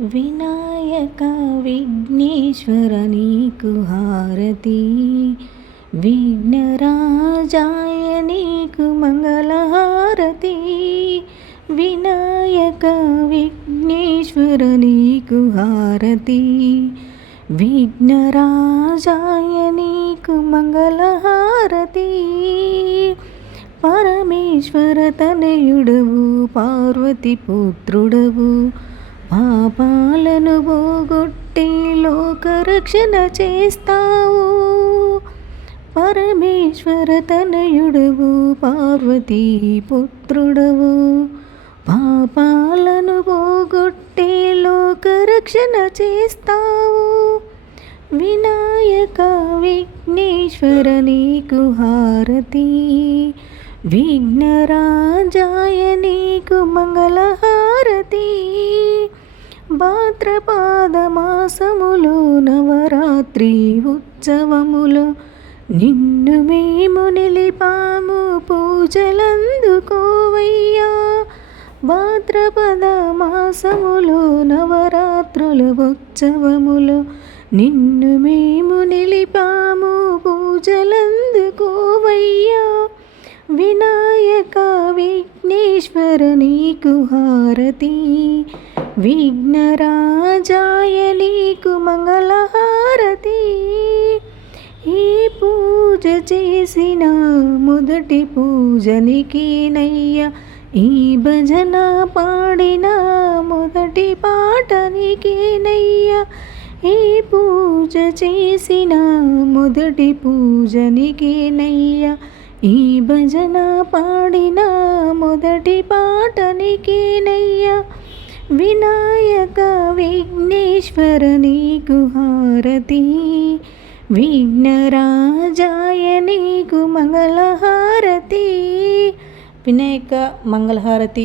వినాయక విఘ్నేశ్వర నీకు హారతి, విఘ్నరాజాయ నీకు మంగళహారతి. వినాయక విఘ్నేశ్వర నీకు హారతి, విఘ్నరాజాయ నీకు మంగళహారతి. పరమేశ్వర తనయుడవు పార్వతి పుత్రుడవు, పాపాలను పోగొట్టి లోకరక్షణ చేస్తావు. పరమేశ్వర తనయుడవు పార్వతీ పుత్రుడవు, పాపాలను పోగొట్టి లోకరక్షణ చేస్తావు. వినాయక విఘ్నేశ్వర నీకు హారతి, విఘ్నరాజాయ నీకు మంగళహారతి. భాద్రపద మాసములో నవరాత్రి ఉత్సవములో నిన్ను మేము నిలిపాము, పూజలందుకోవయ్యా. భాద్రపద మాసములో నవరాత్రుల ఉత్సవములో నిన్ను మేము నిలిపాము, పూజలందుకోవయ్యా. వినాయక విఘ్నేశ్వర నీకు హారతి, విఘ్నరాజాయ నీకు మంగళహారతి. ఈ పూజ చేసిన మొదటి పూజనికేనయ్యా, ఈ భజన పాడిన మొదటి పాటనికేనయ్యా. ఈ పూజ చేసిన మొదటి పూజనికేనయ్యా, ఈ భజన పాడిన మొదటి పాటనికేనయ్యా. వినాయక విఘ్నేశ్వర నీకు హారతి, విఘ్నరాజాయ నీకు మంగళహారతి. వినాయక మంగళహారతి.